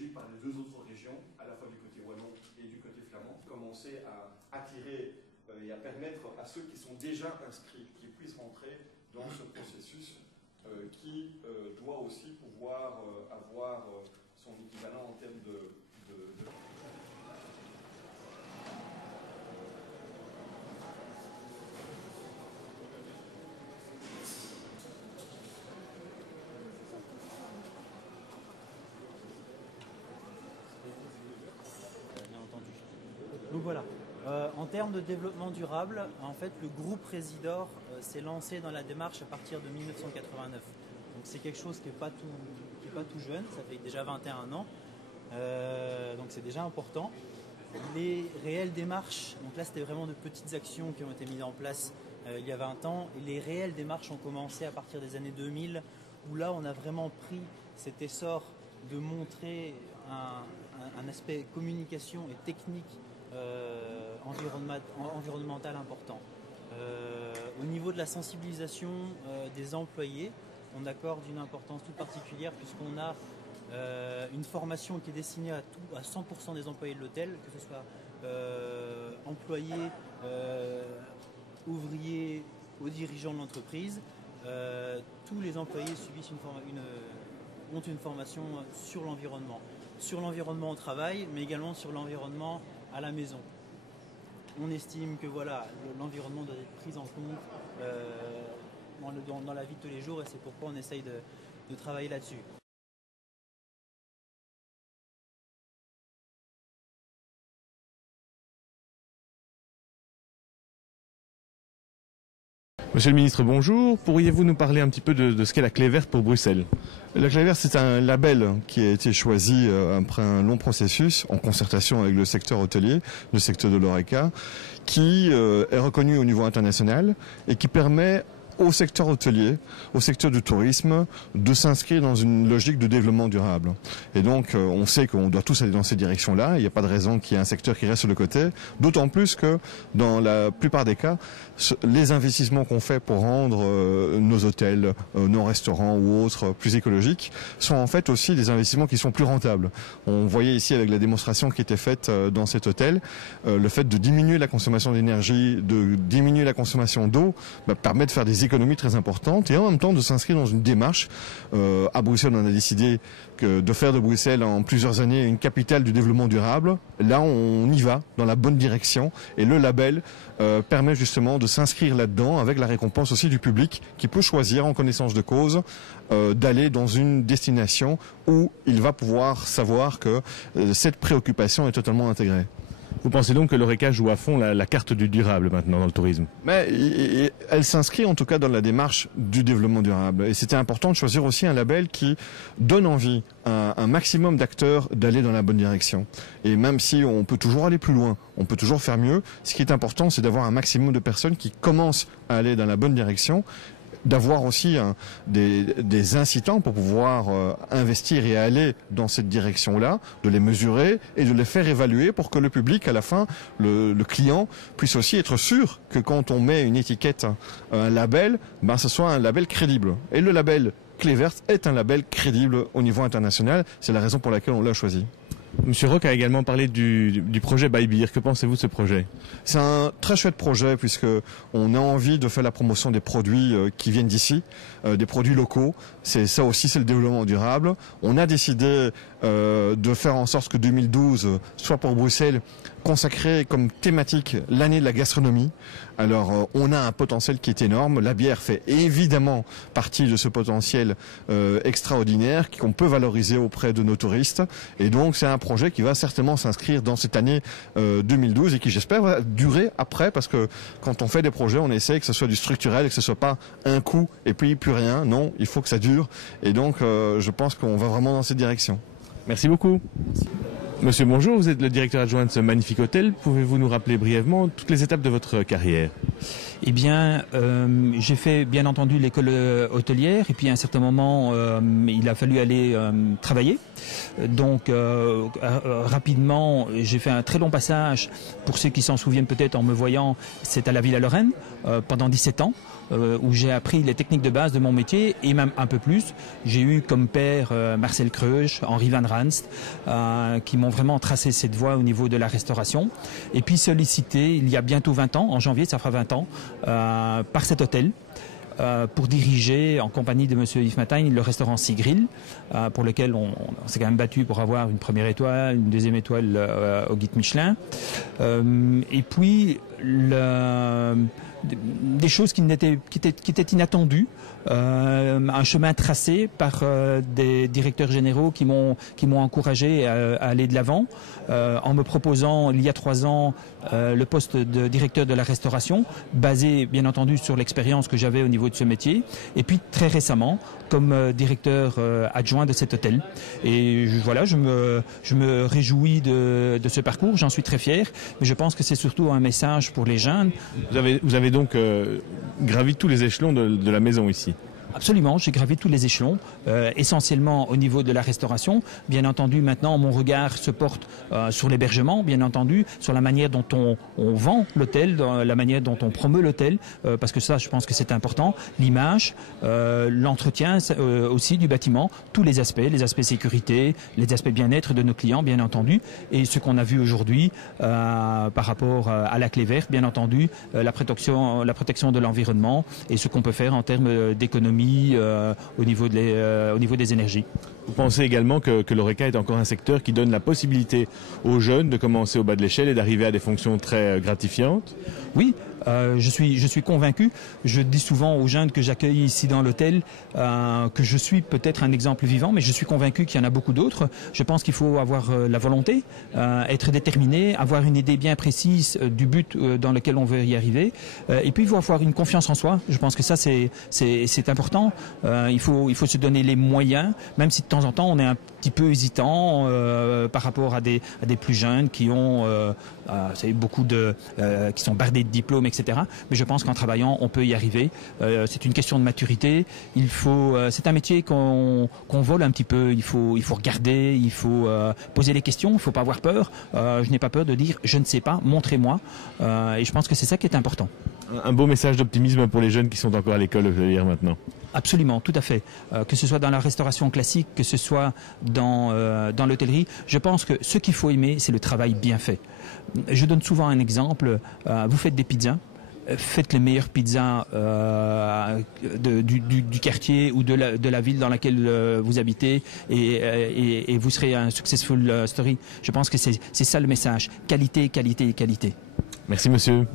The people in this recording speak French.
technologie par les deux autres régions, à la fois du côté wallon et du côté flamand, commencer à attirer et à permettre à ceux qui sont déjà inscrits, qui puissent rentrer dans ce processus qui doit aussi pouvoir avoir son équivalent en termes de Donc voilà, en termes de développement durable, en fait, le groupe Résidor s'est lancé dans la démarche à partir de 1989. Donc c'est quelque chose qui n'est pas tout jeune, ça fait déjà 21 ans, donc c'est déjà important. Les réelles démarches, donc là c'était vraiment de petites actions qui ont été mises en place il y a 20 ans, et les réelles démarches ont commencé à partir des années 2000, où là on a vraiment pris cet essor de montrer un aspect communication et technique environnemental important. Au niveau de la sensibilisation des employés, on accorde une importance toute particulière puisqu'on a une formation qui est destinée à 100% des employés de l'hôtel, que ce soit employés, ouvriers, aux dirigeants de l'entreprise. Tous les employés subissent ont une formation sur l'environnement au travail, mais également sur l'environnement à la maison. On estime que voilà, l'environnement doit être pris en compte dans la vie de tous les jours, et c'est pourquoi on essaye de travailler là-dessus. Monsieur le ministre, bonjour. Pourriez-vous nous parler un petit peu de ce qu'est la Clé verte pour Bruxelles? La Clé verte, c'est un label qui a été choisi après un long processus en concertation avec le secteur hôtelier, le secteur de l'Horeca, qui est reconnu au niveau international et qui permet au secteur hôtelier, au secteur du tourisme, de s'inscrire dans une logique de développement durable. Et donc, on sait qu'on doit tous aller dans ces directions-là. Il n'y a pas de raison qu'il y ait un secteur qui reste sur le côté. D'autant plus que, dans la plupart des cas, les investissements qu'on fait pour rendre nos hôtels, nos restaurants ou autres plus écologiques, sont en fait aussi des investissements qui sont plus rentables. On voyait ici avec la démonstration qui était faite dans cet hôtel, le fait de diminuer la consommation d'énergie, de diminuer la consommation d'eau, permet de faire des économie très importante et en même temps de s'inscrire dans une démarche. À Bruxelles, on a décidé de faire de Bruxelles en plusieurs années une capitale du développement durable. Là, on y va dans la bonne direction et le label permet justement de s'inscrire là-dedans avec la récompense aussi du public qui peut choisir en connaissance de cause d'aller dans une destination où il va pouvoir savoir que cette préoccupation est totalement intégrée. Vous pensez donc que l'Horeca joue à fond la carte du durable maintenant dans le tourisme? Mais elle s'inscrit en tout cas dans la démarche du développement durable. Et c'était important de choisir aussi un label qui donne envie à un maximum d'acteurs d'aller dans la bonne direction. Et même si on peut toujours aller plus loin, on peut toujours faire mieux, ce qui est important, c'est d'avoir un maximum de personnes qui commencent à aller dans la bonne direction, d'avoir aussi des incitants pour pouvoir investir et aller dans cette direction-là, de les mesurer et de les faire évaluer pour que le public, à la fin, le client, puisse aussi être sûr que quand on met une étiquette, un label, ce soit un label crédible. Et le label Clé verte est un label crédible au niveau international. C'est la raison pour laquelle on l'a choisi. Monsieur Roch a également parlé du projet Buy Beer. Que pensez-vous de ce projet? C'est un très chouette projet puisque on a envie de faire la promotion des produits qui viennent d'ici, des produits locaux. Ça aussi, c'est le développement durable. On a décidé de faire en sorte que 2012 soit pour Bruxelles consacré comme thématique l'année de la gastronomie. Alors on a un potentiel qui est énorme. La bière fait évidemment partie de ce potentiel extraordinaire qu'on peut valoriser auprès de nos touristes. Et donc c'est un projet qui va certainement s'inscrire dans cette année 2012 et qui j'espère va durer après, parce que quand on fait des projets, on essaie que ce soit du structurel et que ce soit pas un coup et puis plus rien. Non, il faut que ça dure. Et donc je pense qu'on va vraiment dans cette direction. Merci beaucoup. Merci. Monsieur, bonjour, vous êtes le directeur adjoint de ce magnifique hôtel. Pouvez-vous nous rappeler brièvement toutes les étapes de votre carrière? Eh bien, j'ai fait bien entendu l'école hôtelière et puis à un certain moment, il a fallu aller travailler. Donc, rapidement, j'ai fait un très long passage. Pour ceux qui s'en souviennent peut-être en me voyant, c'est à la Villa Lorraine pendant 17 ans. où j'ai appris les techniques de base de mon métier et même un peu plus. J'ai eu comme père Marcel Kreusch, Henri Van Ranst, qui m'ont vraiment tracé cette voie au niveau de la restauration. Et puis sollicité il y a bientôt 20 ans, en janvier ça fera 20 ans, par cet hôtel. Pour diriger en compagnie de monsieur Yves Matagne le restaurant Sigrill, pour lequel on s'est quand même battu pour avoir une première étoile, une deuxième étoile au guide Michelin. Et puis des choses qui étaient inattendues, un chemin tracé par des directeurs généraux qui m'ont encouragé à aller de l'avant, en me proposant il y a 3 ans le poste de directeur de la restauration, basé bien entendu sur l'expérience que j'avais au niveau de ce métier, et puis très récemment comme directeur adjoint de cet hôtel. Et voilà, je me réjouis de ce parcours, j'en suis très fier, mais je pense que c'est surtout un message pour les jeunes. Vous avez donc gravi tous les échelons de la maison ici. Absolument, j'ai gravi tous les échelons, essentiellement au niveau de la restauration. Bien entendu, maintenant, mon regard se porte sur l'hébergement, bien entendu, sur la manière dont on vend l'hôtel, la manière dont on promeut l'hôtel, parce que ça, je pense que c'est important. L'image, l'entretien aussi du bâtiment, tous les aspects sécurité, les aspects bien-être de nos clients, bien entendu, et ce qu'on a vu aujourd'hui par rapport à la clé verte, bien entendu, la protection de l'environnement et ce qu'on peut faire en termes d'économie au niveau des énergies. Vous pensez également que l'Horeca est encore un secteur qui donne la possibilité aux jeunes de commencer au bas de l'échelle et d'arriver à des fonctions très gratifiantes? Oui, je suis convaincu. Je dis souvent aux jeunes que j'accueille ici dans l'hôtel que je suis peut-être un exemple vivant, mais je suis convaincu qu'il y en a beaucoup d'autres. Je pense qu'il faut avoir la volonté, être déterminé, avoir une idée bien précise du but dans lequel on veut y arriver. Et puis il faut avoir une confiance en soi. Je pense que ça c'est important. Il faut se donner les moyens, même si de temps en temps on est un petit peu hésitant par rapport à des plus jeunes qui ont qui sont bardés de diplômes, etc. Mais je pense qu'en travaillant, on peut y arriver. C'est une question de maturité. C'est un métier qu'on vole un petit peu. Il faut regarder, il faut poser des questions. Il ne faut pas avoir peur. Je n'ai pas peur de dire je ne sais pas, montrez-moi. Et je pense que c'est ça qui est important. Un beau message d'optimisme pour les jeunes qui sont encore à l'école hôtelière maintenant. Absolument, tout à fait. Que ce soit dans la restauration classique, que ce soit dans l'hôtellerie, je pense que ce qu'il faut aimer, c'est le travail bien fait. Je donne souvent un exemple. Vous faites des pizzas. Faites les meilleures pizzas du quartier ou de la ville dans laquelle vous habitez et vous serez un successful story. Je pense que c'est ça le message. Qualité, qualité, qualité. Merci monsieur.